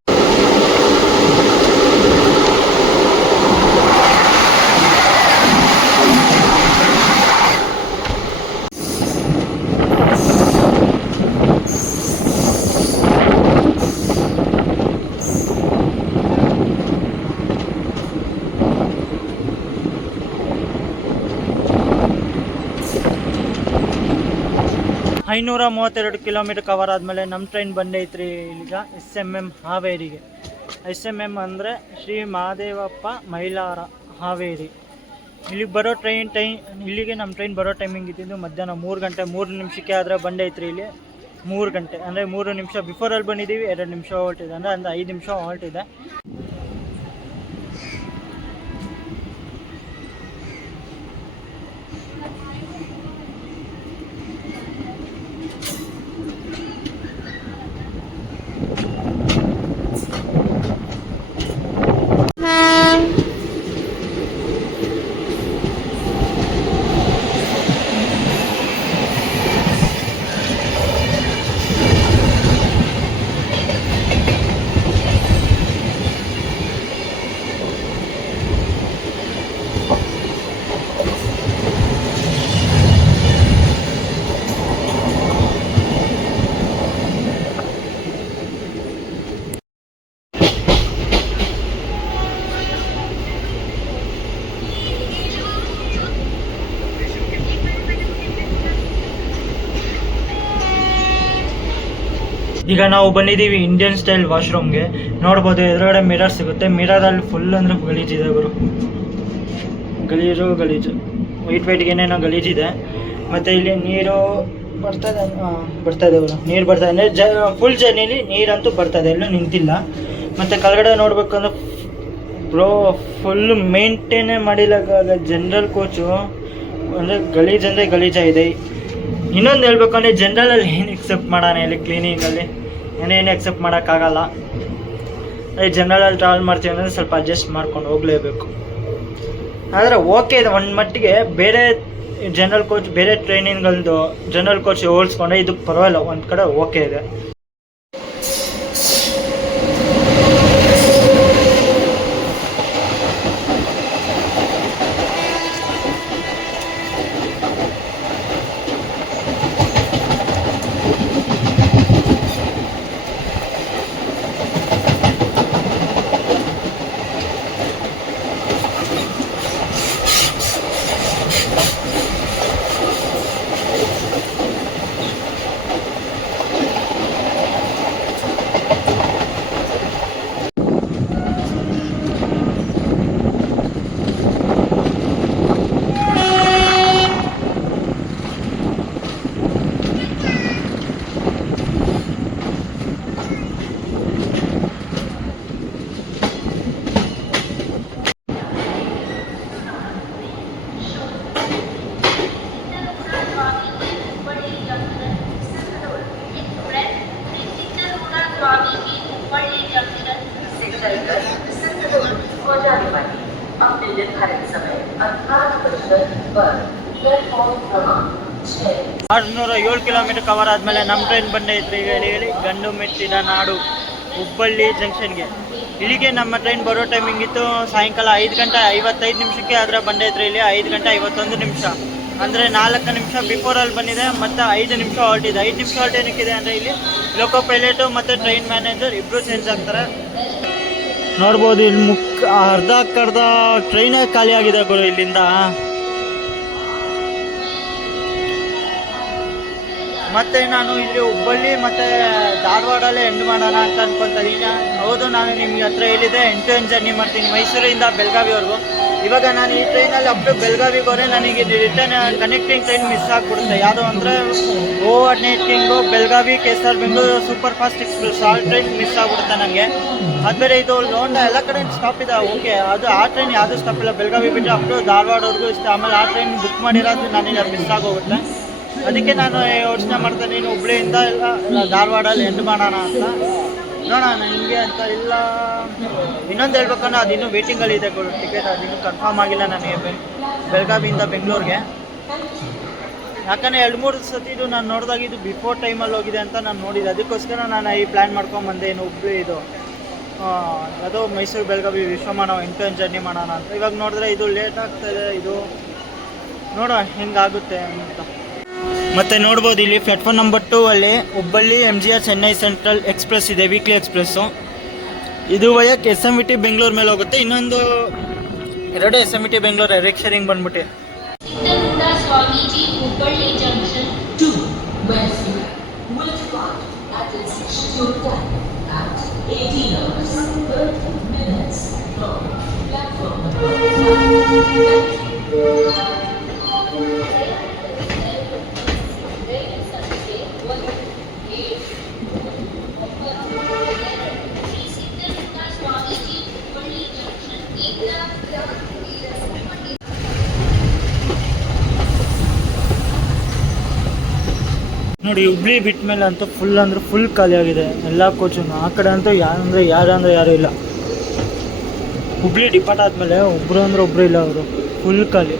532 ಕಿಲೋಮೀಟರ್ ಕವರ್ ಆದಮೇಲೆ ನಮ್ಮ ಟ್ರೈನ್ ಬಂದೈತ್ರಿ ಈಗ SMM ಹಾವೇರಿಗೆ. SMM ಅಂದರೆ ಶ್ರೀ ಮಹಾದೇವಪ್ಪ ಮೈಲಾರ ಹಾವೇರಿ. ಇಲ್ಲಿಗೆ ಬರೋ ಇಲ್ಲಿಗೆ ನಮ್ಮ ಟ್ರೈನ್ ಬರೋ ಟೈಮಿಂಗ್ ಇದ್ದಿದ್ದು ಮಧ್ಯಾಹ್ನ 3 ಗಂಟೆ 3 ನಿಮಿಷಕ್ಕೆ ಆದರೆ ಬಂದೈತ್ರಿ ಇಲ್ಲಿ 3 ಗಂಟೆ ಅಂದರೆ 3 ನಿಮಿಷ ಬಿಫೋರಲ್ಲಿ ಬಂದಿದ್ದೀವಿ, 2 ನಿಮಿಷ ಹಾಲ್ಟ್ ಇದೆ ಅಂದರೆ 5 ನಿಮಿಷ ಹಾಲ್ಟ್ ಇದೆ. ಈಗ ನಾವು ಬಂದಿದ್ದೀವಿ ಇಂಡಿಯನ್ ಸ್ಟೈಲ್ ವಾಶ್ರೂಮ್ಗೆ. ನೋಡ್ಬೋದು ಎದುರುಗಡೆ ಮಿರರ್ ಸಿಗುತ್ತೆ. ಮಿರರಲ್ಲಿ ಫುಲ್ ಅಂದರೆ ಗಲೀಜಿದೆ ಗುರು, ಗಲೀಜು ವೈಟ್ಗೆ ಏನೇನೋ ಗಲೀಜಿದೆ. ಮತ್ತು ಇಲ್ಲಿ ನೀರು ಬರ್ತಾಯಿದೆ ಗುರು, ನೀರು ಬರ್ತಾಯಿದೆ ಅಂದರೆ ಫುಲ್ ಜರ್ನಿಲಿ ನೀರಂತೂ ಬರ್ತಾಯಿದೆ, ಎಲ್ಲೂ ನಿಂತಿಲ್ಲ. ಮತ್ತು ಕೆಳಗಡೆ ನೋಡ್ಬೇಕಂದ್ರೆ ಫುಲ್ ಮೇಂಟೈನೇ ಮಾಡಿಲ್ಲ ಜನರಲ್ ಕೋಚು, ಅಂದರೆ ಗಲೀಜಾಗಿದೆ. ಇನ್ನೊಂದು ಹೇಳ್ಬೇಕಂದ್ರೆ ಜನರಲಲ್ಲಿ ಏನು ಎಕ್ಸೆಪ್ಟ್ ಮಾಡೋಣ, ಇಲ್ಲಿ ಕ್ಲೀನಿಂಗಲ್ಲಿ ಏನೇನು ಎಕ್ಸೆಪ್ಟ್ ಮಾಡೋಕ್ಕಾಗಲ್ಲ. ಜನರಲಲ್ಲಿ ಟ್ರಾವೆಲ್ ಮಾಡ್ತೀವಿ ಅಂದರೆ ಸ್ವಲ್ಪ ಅಡ್ಜಸ್ಟ್ ಮಾಡ್ಕೊಂಡು ಹೋಗಲೇಬೇಕು. ಆದರೆ ಓಕೆ ಇದೆ ಒಂದು ಮಟ್ಟಿಗೆ. ಬೇರೆ ಜನರಲ್ ಕೋಚ್ ಬೇರೆ ಟ್ರೈನಿಂಗ್ಗಳದ್ದು ಜನರಲ್ ಕೋಚ್ ಹೋಲಿಸ್ಕೊಂಡ್ರೆ ಇದಕ್ಕೆ ಪರವಾಗಿಲ್ಲ, ಒಂದು ಕಡೆ ಓಕೆ ಇದೆ. अपने निर्धारित समय 607 ಕಿಲೋಮೀಟರ್ ಕವರ್ ಆದಮೇಲೆ ನಮ್ಮ ಟ್ರೈನ್ ಬಂದೈತ್ರಿ. ಈಗ ಹೇಳಿ ಗಂಡು ಮೆಟ್ಟಿದ ನಾಡು ಹುಬ್ಬಳ್ಳಿ ಜಂಕ್ಷನ್ಗೆ. ಇಲ್ಲಿಗೆ ನಮ್ಮ ಟ್ರೈನ್ ಬರೋ ಟೈಮಿಂಗ್ ಇತ್ತು ಸಾಯಂಕಾಲ 5 ಗಂಟೆ 55 ನಿಮಿಷಕ್ಕೆ, ಆದರೆ ಬಂದೈತ್ರಿ ಇಲ್ಲಿ 5 ಗಂಟೆ 51 ನಿಮಿಷ, ಅಂದರೆ 4 ನಿಮಿಷ ಬಿಫೋರಲ್ಲಿ ಬಂದಿದೆ. ಮತ್ತು 5 ನಿಮಿಷ ಹಾಲ್ಟ್ ಇದೆ. 5 ನಿಮಿಷ ಹಾಲ್ಟ್ ಏನಕ್ಕಿದೆ ಅಂದರೆ ಇಲ್ಲಿ ಲೋಕೋ ಪೈಲಟು ಮತ್ತು ಟ್ರೈನ್ ಮ್ಯಾನೇಜರ್ ಇಬ್ಬರು ಚೇಂಜ್ ಆಗ್ತಾರೆ. ನೋಡ್ಬೋದು ಇಲ್ಲಿ ಅರ್ಧ ಟ್ರೈನೇ ಖಾಲಿ ಆಗಿದೆ ಗುರು ಇಲ್ಲಿಂದ. ಮತ್ತು ನಾನು ಇಲ್ಲಿ ಹುಬ್ಬಳ್ಳಿ ಮತ್ತು ಧಾರವಾಡಲ್ಲೇ ಎಂಡ್ ಮಾಡೋಣ ಅಂತ ಅನ್ಕೊಳ್ತೀನಿ. ಹೌದು, ನಾನು ನಿಮಗೆ ಹತ್ರ ಹೇಳಿದೆ 8 ಜರ್ನಿ ಮಾಡ್ತೀನಿ ಮೈಸೂರಿಂದ ಬೆಳಗಾವಿವರೆಗೂ. ಇವಾಗ ನಾನು ಈ ಟ್ರೈನಲ್ಲಿ ಅಪ್ ಟು ಬೆಳಗಾವಿಗೆ ಹೋದರೆ ನನಗೆ ರಿಟರ್ನ್ ಕನೆಕ್ಟಿಂಗ್ ಟ್ರೈನ್ ಮಿಸ್ ಆಗಿಬಿಡುತ್ತೆ. ಯಾವುದು ಅಂದರೆ O18 Belagavi KSR Bengaluru super fast express ಆ ಟ್ರೈನ್ ಮಿಸ್ ಆಗಿಬಿಡುತ್ತೆ ನನಗೆ. ಅದು ಬೇರೆ ಇದು ಲೋಂಡ ಎಲ್ಲ ಕಡೆ ಸ್ಟಾಪ್ ಇದೆ, ಓಕೆ. ಅದು ಆ ಟ್ರೈನ್ ಯಾವುದೂ ಸ್ಟಾಪ್ ಇಲ್ಲ, ಬೆಳಗಾವಿ ಬಿಟ್ಟು ಅಪ್ ಟು ಧಾರವಾಡವರೆಗೂ ಇಷ್ಟ. ಆಮೇಲೆ ಆ ಟ್ರೈನ್ ಬುಕ್ ಮಾಡಿರೋದು ನನಗೆ ಮಿಸ್ ಆಗೋಗುತ್ತೆ. ಅದಕ್ಕೆ ನಾನು ಯೋಚನೆ ಮಾಡ್ತೇನೆ, ನೀನು ಹುಬ್ಳಿಯಿಂದ ಇಲ್ಲ ಧಾರವಾಡಲ್ಲಿ ಎಂಡ್ ಮಾಡೋಣ ಅಂತ. ನೋಡೋಣ ನಿಮಗೆ ಅಂತ ಇಲ್ಲ. ಇನ್ನೊಂದು ಹೇಳ್ಬೇಕಂದ್ರೆ ಅದು ಇನ್ನೂ ವೇಟಿಂಗಲ್ಲಿದೆ ಟಿಕೆಟ್, ಅದು ಇನ್ನೂ ಕನ್ಫರ್ಮ್ ಆಗಿಲ್ಲ ನನಗೆ ಬೆಳಗಾವಿಯಿಂದ ಬೆಂಗಳೂರಿಗೆ. ಯಾಕಂದರೆ 2-3 ಸತಿ ಇದು ನಾನು ನೋಡಿದಾಗ ಇದು ಬಿಫೋರ್ ಟೈಮಲ್ಲಿ ಹೋಗಿದೆ ಅಂತ ನಾನು ನೋಡಿದೆ. ಅದಕ್ಕೋಸ್ಕರ ನಾನು ಈ ಪ್ಲ್ಯಾನ್ ಮಾಡ್ಕೊಂಬಂದೆ. ಏನು ಹುಬ್ಳಿ ಇದು ಅದು ಮೈಸೂರು ಬೆಳಗಾವಿ ವಿಶ್ವಮಾನವ 8 ಜರ್ನಿ ಮಾಡೋಣ ಅಂತ. ಇವಾಗ ನೋಡಿದ್ರೆ ಇದು ಲೇಟ್ ಆಗ್ತಾಯಿದೆ. ಇದು ನೋಡೋಣ ಹೆಂಗಾಗುತ್ತೆ ಅಂತ. ಮತ್ತು ನೋಡ್ಬೋದು ಇಲ್ಲಿ ಪ್ಲಾಟ್ಫಾರ್ಮ್ ನಂಬರ್ 2 ಅಲ್ಲಿ Hubballi MGR Chennai central express ಇದೆ, ವೀಕ್ಲಿ ಎಕ್ಸ್ಪ್ರೆಸ್ಸು. ಇದು ವಯಕ್ಕೆ SMVT ಬೆಂಗಳೂರು ಮೇಲೆ ಹೋಗುತ್ತೆ. ಇನ್ನೊಂದು 2 SMVT ಬೆಂಗಳೂರು ಡೈರೆಕ್ಟ್ ಶೇರಿಂಗ್ ಬಂದ್ಬಿಟ್ಟು Swamiji Hubballi junction 2 west to flight at 18 hours 30 minutes from platform number 5. ನೋಡಿ ಹುಬ್ಳಿ ಬಿಟ್ಟ ಮೇಲೆ ಅಂತೂ ಫುಲ್ ಅಂದರೆ ಫುಲ್ ಖಾಲಿಯಾಗಿದೆ ಎಲ್ಲ ಕೋಚು. ಆ ಕಡೆ ಅಂತೂ ಯಾರು ಇಲ್ಲ. ಹುಬ್ಳಿ ಡಿಪಾರ್ಟ್ ಆದಮೇಲೆ ಒಬ್ಬರು ಇಲ್ಲ, ಅವರು ಫುಲ್ ಖಾಲಿ.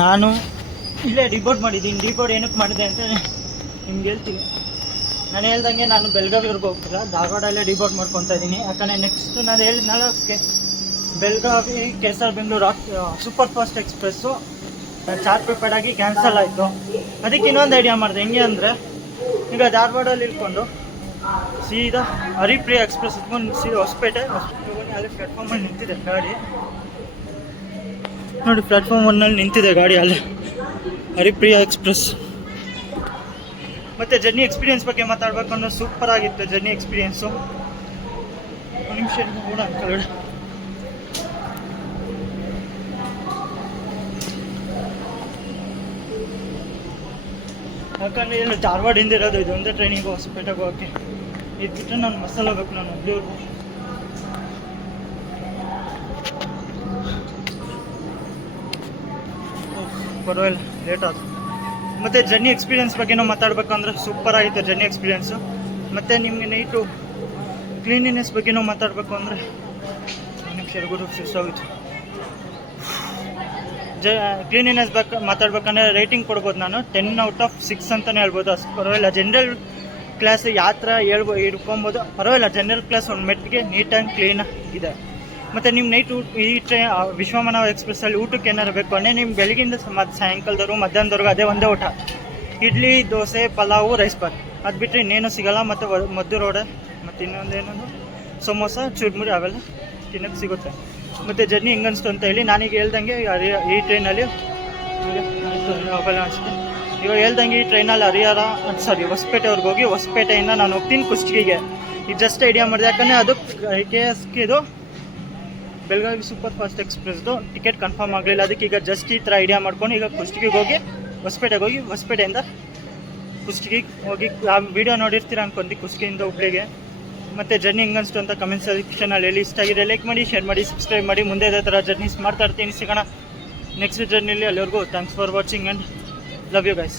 ನಾನು ಇಲ್ಲೇ ಡಿಬೋರ್ಡ್ ಮಾಡಿದ್ದೀನಿ. ಡಿಬೋರ್ಡ್ ಏನಕ್ಕೆ ಮಾಡಿದೆ ಅಂತ ನಿಮ್ಗೆ ಹೇಳ್ತೀನಿ. ನಾನು ಹೇಳ್ದಂಗೆ ನಾನು ಬೆಳಗಾವಿವರೆಗೂ ಹೋಗ್ತಿಲ್ಲ, ಧಾರವಾಡಲ್ಲೇ ಡಿಬೋರ್ಡ್ ಮಾಡ್ಕೊತಾ ಇದ್ದೀನಿ. ಯಾಕಂದರೆ ನೆಕ್ಸ್ಟ್ ನಾನು ಹೇಳಿದ್ನಲ್ಲ, Belagavi KSR Bengaluru super fast express chart prepared ಆಗಿ ಕ್ಯಾನ್ಸಲ್ ಆಯಿತು. ಅದಕ್ಕೆ ಇನ್ನೊಂದು ಐಡಿಯಾ ಮಾಡಿದೆ. ಹೆಂಗೆ ಅಂದರೆ, ಈಗ ಧಾರವಾಡಲ್ಲಿ ಇಳ್ಕೊಂಡು ಸೀದಾ ಹರಿಪ್ರಿಯ ಎಕ್ಸ್ಪ್ರೆಸ್ ಇಟ್ಕೊಂಡು ಸೀದಾ ಹೊಸಪೇಟೆ ಅಲ್ಲಿ ಪ್ಲಾಟ್ಫಾರ್ಮಲ್ಲಿ ನಿಂತಿದೆ ಗಾಡಿ. ನೋಡಿ, ಪ್ಲಾಟ್ಫಾರ್ಮ್ 1ನಲ್ಲಿ ನಿಂತಿದೆ ಗಾಡಿ ಅಲ್ಲಿ, ಹರಿಪ್ರಿಯ ಎಕ್ಸ್ಪ್ರೆಸ್. ಮತ್ತು ಜರ್ನಿ ಎಕ್ಸ್ಪೀರಿಯನ್ಸ್ ಬಗ್ಗೆ ಮಾತಾಡಬೇಕು ಅನ್ನೋ ಸೂಪರ್ ಆಗಿತ್ತು ಜರ್ನಿ ಎಕ್ಸ್ಪೀರಿಯೆನ್ಸು. ಒಂದು ನಿಮಿಷ ಕೂಡ ಕೆಳಗಡೆ ಯಾಕಂದರೆ ಏನು ಧಾರವಾಡಿಂದ ಇರೋದು ಇದೊಂದೇ ಟ್ರೈನಿಗೆ ಹೊಸಪೇಟೆಗೆ ಹೋಗೋಕ್ಕೆ. ಇದು ಬಿಟ್ಟರೆ ನಾನು ಮಸಾಲ ಹೋಗ್ಬೇಕು, ನಾನು ಹುಬ್ಳಿಯವ್ರಿಗೂ. ಪರವಾಗಿಲ್ಲ, ಲೇಟ್ ಆಯಿತು. ಮತ್ತು ಜರ್ನಿ ಎಕ್ಸ್ಪೀರಿಯೆನ್ಸ್ ಬಗ್ಗೆನೂ ಮಾತಾಡಬೇಕಂದ್ರೆ ಸೂಪರ್ ಆಗಿತ್ತು ಜರ್ನಿ ಎಕ್ಸ್ಪೀರಿಯೆನ್ಸು. ಮತ್ತು ನಿಮಗೆ ನೈಟು ಕ್ಲೀನಿನೆಸ್ ಬಗ್ಗೆನೂ ಮಾತಾಡಬೇಕು ಅಂದರೆ ಒಂದು ನಿಮಿಷ ಗುರು ಸುಸ್ತಾಗಿತ್ತು. ಕ್ಲೀನಿನೆಸ್ ಬಗ್ಗೆ ಮಾತಾಡ್ಬೇಕಂದ್ರೆ ರೇಟಿಂಗ್ ಕೊಡ್ಬೋದು. ನಾನು 10/6 ಅಂತಲೇ ಹೇಳ್ಬೋದು. ಅಷ್ಟು ಪರವಾಗಿಲ್ಲ. ಜನರಲ್ ಕ್ಲಾಸ್ ಯಾವ ಥರ ಇಟ್ಕೊಬೋದು, ಪರವಾಗಿಲ್ಲ. ಜನರಲ್ ಕ್ಲಾಸ್ ಒಂದು ಮೆಟ್ಟಿಗೆ ನೀಟಾಗಿ ಕ್ಲೀನ್ ಇದೆ. ಮತ್ತು ನಿಮ್ಮ ನೈಟ್ ಈ ವಿಶ್ವಮಾನವ ಎಕ್ಸ್ಪ್ರೆಸ್ಸಲ್ಲಿ ಊಟಕ್ಕೆ ಏನಾರು ಬೇಕು ಅಂದರೆ ನಿಮ್ಮ ಬೆಳಗಿಂದ ಸಾಯಂಕಾಲದವ್ರು ಮಧ್ಯಾಹ್ನದವ್ರಿಗೆ ಅದೇ ಒಂದೇ ಊಟ. ಇಡ್ಲಿ, ದೋಸೆ, ಪಲಾವು, ರೈಸ್ ಬಾತ್. ಅದು ಬಿಟ್ಟರೆ ಇನ್ನೇನು ಸಿಗೋಲ್ಲ. ಮತ್ತು ಮದ್ದೂರು ವಡೆ, ಮತ್ತು ಇನ್ನೊಂದೇನೊಂದು ಸಮೋಸ, ಚೂರ್ಮುರಿ ಅವೆಲ್ಲ ತಿನ್ನೋಕ್ಕೆ ಸಿಗುತ್ತೆ. ಮತ್ತು ಜರ್ನಿ ಹೆಂಗೆ ಅನಿಸ್ತು ಅಂತ ಹೇಳಿ. ನಾನೀಗ ಹೇಳ್ದಂಗೆ ಈ ಟ್ರೈನಲ್ಲಿ ಅಷ್ಟೇ ಇವಾಗ ಹೇಳ್ದಂಗೆ ಈ ಟ್ರೈನಲ್ಲಿ ಹೊಸಪೇಟೆವರೆಗೆ ಹೋಗಿ ಹೊಸಪೇಟೆಯಿಂದ ನಾನು ಹೋಗ್ತೀನಿ ಕುಷ್ಟಗಿಗೆ. ಇದು ಜಸ್ಟ್ ಐಡಿಯಾ ಮಾಡಿದೆ. ಯಾಕಂದರೆ ಅದು KSKದು ಬೆಳಗಾವಿ ಸೂಪರ್ ಫಾಸ್ಟ್ ಎಕ್ಸ್ಪ್ರೆಸ್ದು ಟಿಕೆಟ್ ಕನ್ಫರ್ಮ್ ಆಗಲಿಲ್ಲ. ಅದಕ್ಕೆ ಈಗ ಜಸ್ಟ್ ಈ ಥರ ಐಡಿಯಾ ಮಾಡ್ಕೊಂಡು ಈಗ ಕುಷ್ಟಗಿಗೆ ಹೋಗಿ ಹೊಸಪೇಟೆಗೆ ಹೋಗಿ ಹೊಸಪೇಟೆಯಿಂದ ಕುಷ್ಟಗಿಗೆ ಹೋಗಿ ಆ ವಿಡಿಯೋ ನೋಡಿರ್ತೀರ ಅನ್ಕೊಂಡಿ, ಕುಷ್ಟಗಿಯಿಂದ ಹುಬ್ಳಿಗೆ. ಮತ್ತು ಜರ್ನಿ ಹೆಂಗೆ ಅನಿಸ್ತು ಅಂತ ಕಮೆಂಟ್ ಸೆಕ್ಷನಲ್ಲಿ ಹೇಳಿ. ಇಷ್ಟ ಆಗಿದೆ ಲೈಕ್ ಮಾಡಿ, ಶೇರ್ ಮಾಡಿ, ಸಬ್ಸ್ಕ್ರೈಬ್ ಮಾಡಿ. ಮುಂದೆ ಇದೇ ಥರ ಜರ್ನೀಸ್ ಮಾಡ್ತಾ ಇರ್ತೀನಿ. ಸಿಗೋಣ ನೆಕ್ಸ್ಟ್ ಜರ್ನಿಲಿ. ಅಲ್ಲಿವರೆಗೂ thanks for watching and love you guys.